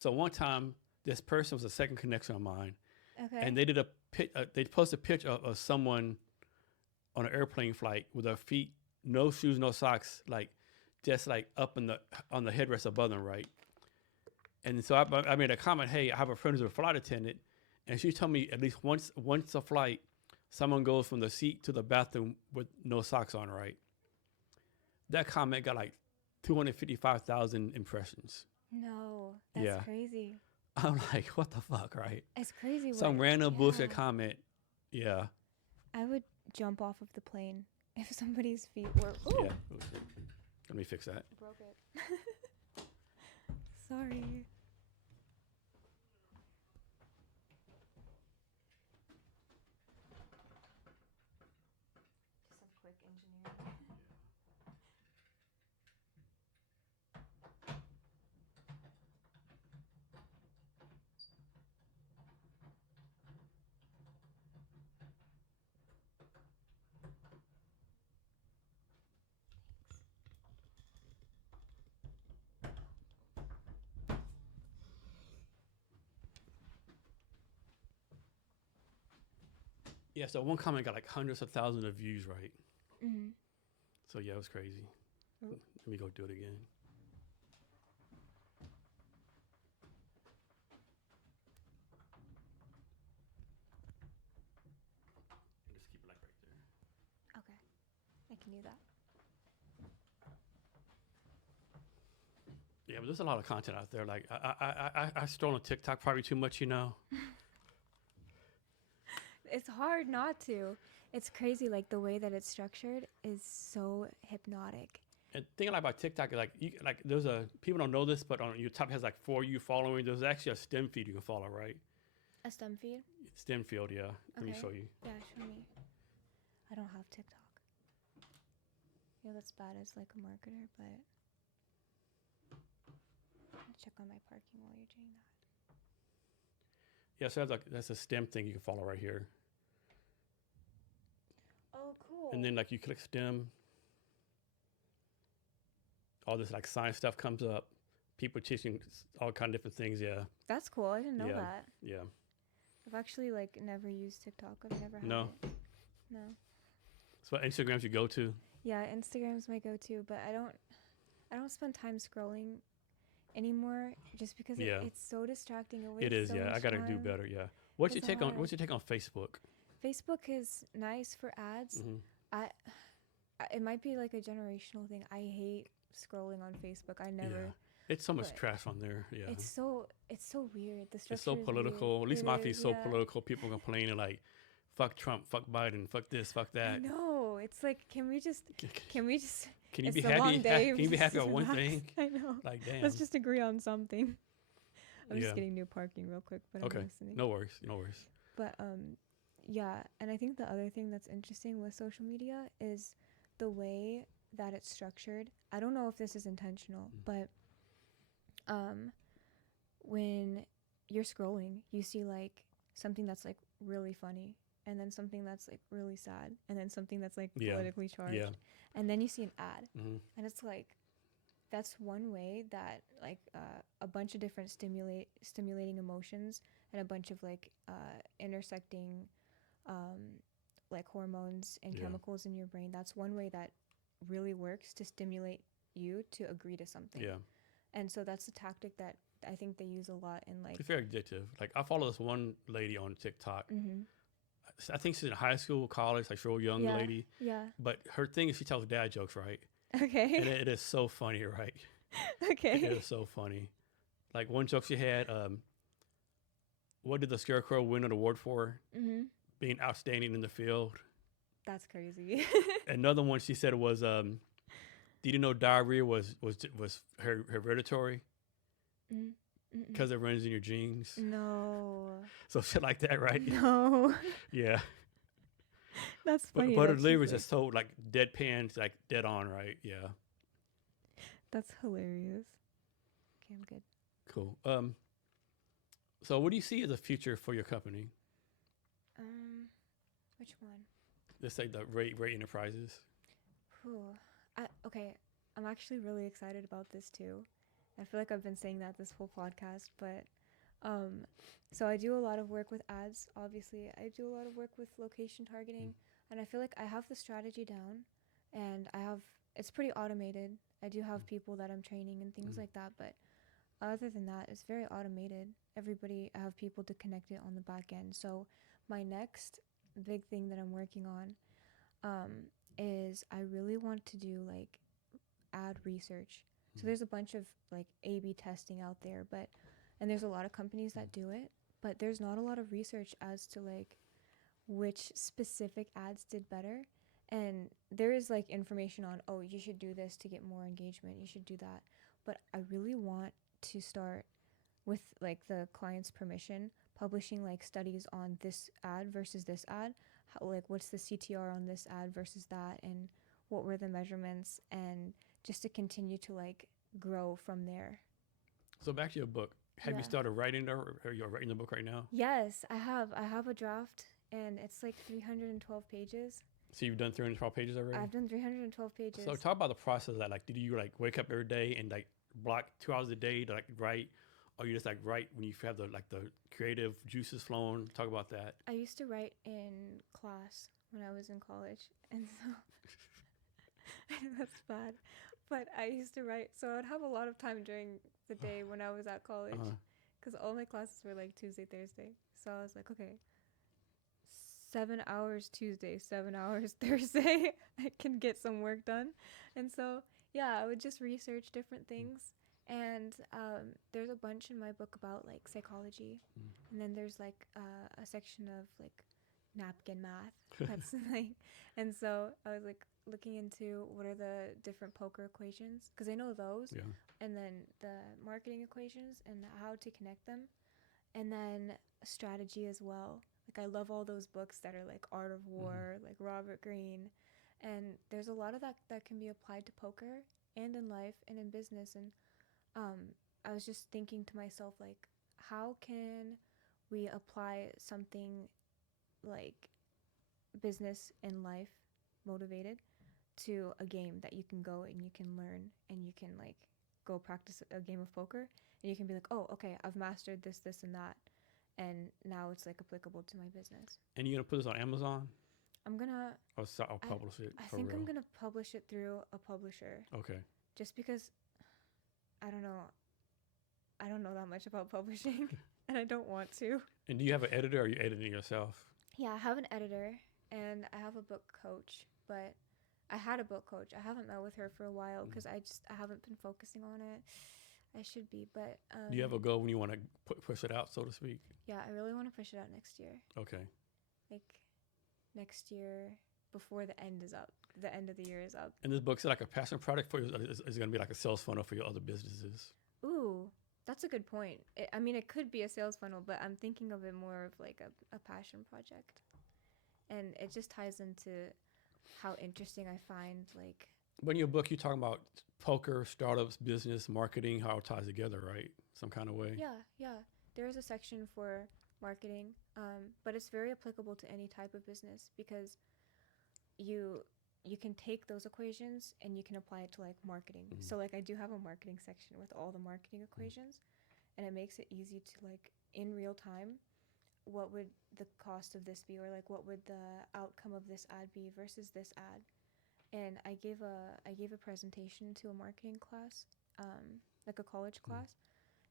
So one time, this person was a second connection of mine, Okay. and they did they posted a picture of someone on an airplane flight with their feet, no shoes, no socks, like just like up in the on the headrest above them, right? And so I made a comment, hey, I have a friend who's a flight attendant, and she told me at least once a flight, someone goes from the seat to the bathroom with no socks on, right? That comment got like 255,000 impressions. No, that's Yeah. crazy. I'm like, what the fuck, right? It's crazy what. Some random Yeah. bullshit comment. Yeah. I would jump off of the plane if somebody's feet were. Ooh, Yeah. Let me fix that. broke it. Sorry. Just some quick engineering. Yeah. So one comment got like hundreds of thousands of views, right? Mm-hmm. So yeah, it was crazy. Oh. Let me go do it again. And just keep it like right there. Okay, I can do that. Yeah, but there's a lot of content out there. Like I stroll on TikTok probably too much, you know. It's hard not to. It's crazy, like the way that it's structured is so hypnotic. And the thing I like about TikTok is like there's a people don't know this, but on your top has like for you following. There's actually a stem feed you can follow, right? A stem feed? Stem field, yeah. Let me Okay. show you. Yeah, show me. I don't have TikTok. Yeah, that's bad as like a marketer, but I'll check on my parking while you're doing that. Yeah, so that's a stem thing you can follow right here. Oh, cool. And then like you click stem, all this like science stuff comes up. People teaching all kind of different things. Yeah. That's cool. I didn't know Yeah. that. Yeah. I've actually like never used TikTok. I've never had No. it. No. So what Instagrams you go to? Yeah, Instagram's my go-to, but I don't spend time scrolling anymore just because Yeah. it's so distracting. It is. So Yeah. much I gotta do time. better. Yeah. What's your It's take on hard. Facebook? Facebook is nice for ads. Mm-hmm. I it might be like a generational thing. I hate scrolling on Facebook. I never. Yeah. It's so much but trash on there. Yeah. It's so weird. The structure It's so is political. weird. At least It my is, feed's so yeah. political. People complaining like, "Fuck Trump, fuck Biden, fuck this, fuck I that." know. It's like, can we just Can you it's be a long happy? day. Can you be Just happy on one relax. thing? I know. Like, damn. Let's just agree on something. I'm Yeah. just getting new parking real quick, but Okay. I'm listening. No worries. No worries. But yeah, and I think the other thing that's interesting with social media is the way that it's structured. I don't know if this is intentional, but when you're scrolling, you see like something that's like really funny, and then something that's like really sad, and then something that's like Yeah. politically charged, Yeah. and then you see an ad, Mm-hmm. and it's like that's one way that like a bunch of different stimulating emotions and a bunch of like intersecting like hormones and Yeah. chemicals in your brain. That's one way that really works to stimulate you to agree to something. Yeah. And so that's a tactic that I think they use a lot in like. It's very addictive. Like I follow this one lady on TikTok. Mm-hmm. I think she's in high school, college, like she's a real young Yeah. lady. Yeah. But her thing is she tells dad jokes, right? Okay. And it is so funny, right? Okay. It is so funny. Like one joke she had, what did the Scarecrow win an award for? Mm-hmm. Being outstanding in the field. That's crazy. Another one she said was, did you know diarrhea was hereditary because it runs in your genes? No. So shit like that, right? No. Yeah. That's funny. But that her she's lyrics like- are so like deadpan, like dead on, right? Yeah. That's hilarious. Okay, I'm good. Cool. So what do you see as a future for your company? Which one? Let's say the Ray Enterprises. Whew. Okay, I'm actually really excited about this too. I feel like I've been saying that this whole podcast, but um, so I do a lot of work with ads. Obviously, I do a lot of work with location targeting, and I feel like I have the strategy down, and it's pretty automated. I do have people that I'm training and things like that, but other than that, it's very automated. I have people to connect it on the back end. So my next big thing that I'm working on um, is I really want to do like ad research. So there's a bunch of like A/B testing out there, and there's a lot of companies that do it, but there's not a lot of research as to like which specific ads did better. And there is like information on, oh, you should do this to get more engagement, you should do that. But I really want to start with like the client's permission publishing like studies on this ad versus this ad, how, like what's the CTR on this ad versus that, and what were the measurements, and just to continue to like grow from there. So back to your book. Have you Yeah. started writing it, or you're writing the book right now? Yes, I have. I have a draft, and it's like 312 pages. So you've done 312 pages already? I've done 312 pages. So talk about the process of that. Like, did you like wake up every day and like block 2 hours a day to like write, or you just like write when you have the creative juices flowing? Talk about that. I used to write in class when I was in college, and so that's bad. But I used to write, so I'd have a lot of time during the day when I was at college, because all my classes were like Tuesday, Thursday. So I was like, okay, 7 hours Tuesday, 7 hours Thursday, I can get some work done. And so, yeah, I would just research different things. And there's a bunch in my book about like psychology. And then there's like a section of like napkin math. That's like, and so I was like looking into what are the different poker equations, because I know those. Yeah. And then the marketing equations and how to connect them. And then strategy as well. Like I love all those books that are like Art of War, like Robert Greene, and there's a lot of that can be applied to poker and in life and in business. And I was just thinking to myself, like, how can we apply something like business and life motivated to a game that you can go and you can learn and you can like go practice a game of poker and you can be like, oh, okay, I've mastered this, this, and that. And now it's like applicable to my business. And you're gonna put this on Amazon? I'm gonna. I'll publish it. I for think real. I'm gonna publish it through a publisher. Okay. Just because, I don't know. I don't know that much about publishing, and I don't want to. And do you have an editor, or are you editing it yourself? Yeah, I have an editor, and I have a book coach. But I had a book coach. I haven't met with her for a while because I haven't been focusing on it. I should be, but Do you have a goal when you want to push it out, so to speak? yeah, I really want to push it out next year. Okay. Like next year before the end is up. The end of the year is up. And this book's like a passion product for you? Is it going to be like a sales funnel for your other businesses? Ooh, that's a good point. I mean, it could be a sales funnel, but I'm thinking of it more of like a passion project. And it just ties into how interesting I find like. But in your book, you're talking about poker, startups, business, marketing, how it ties together, right? Some kind of way. Yeah. There is a section for marketing, but it's very applicable to any type of business because you can take those equations and you can apply it to like marketing. So like I do have a marketing section with all the marketing equations, and it makes it easy to like in real time, what would the cost of this be, or like what would the outcome of this ad be versus this ad. And I gave a presentation to a marketing class, like a college class,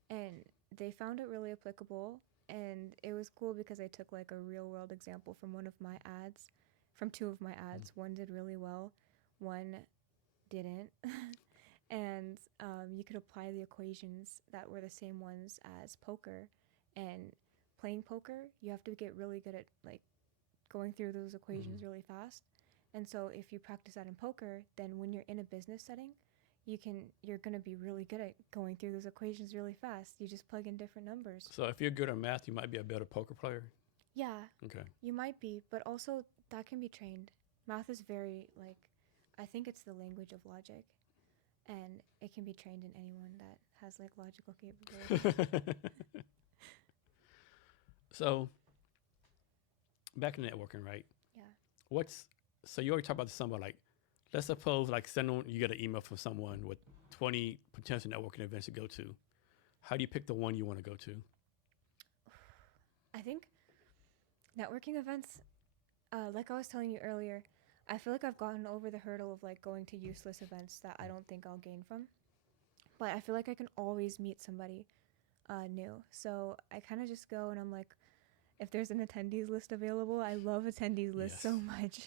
and they found it really applicable. And it was cool because I took like a real world example from one of my ads, from two of my ads. One did really well, one didn't. And you could apply the equations that were the same ones as poker. And playing poker, you have to get really good at like going through those equations really fast. And so if you practice that in poker, then when you're in a business setting, you're going to be really good at going through those equations really fast. You just plug in different numbers. So if you're good at math, you might be a better poker player? Yeah. Okay. You might be, but also that can be trained. Math is very like, I think it's the language of logic, and it can be trained in anyone that has like logical capabilities. So back in networking, right? Yeah. So you already talked about some about like let's suppose like someone you get an email from someone with 20 potential networking events to go to. How do you pick the one you want to go to? I think networking events, like I was telling you earlier, I feel like I've gotten over the hurdle of like going to useless events that I don't think I'll gain from. But I feel like I can always meet somebody new. So I kind of just go and I'm like, if there's an attendees list available, I love attendees lists so Yes. much.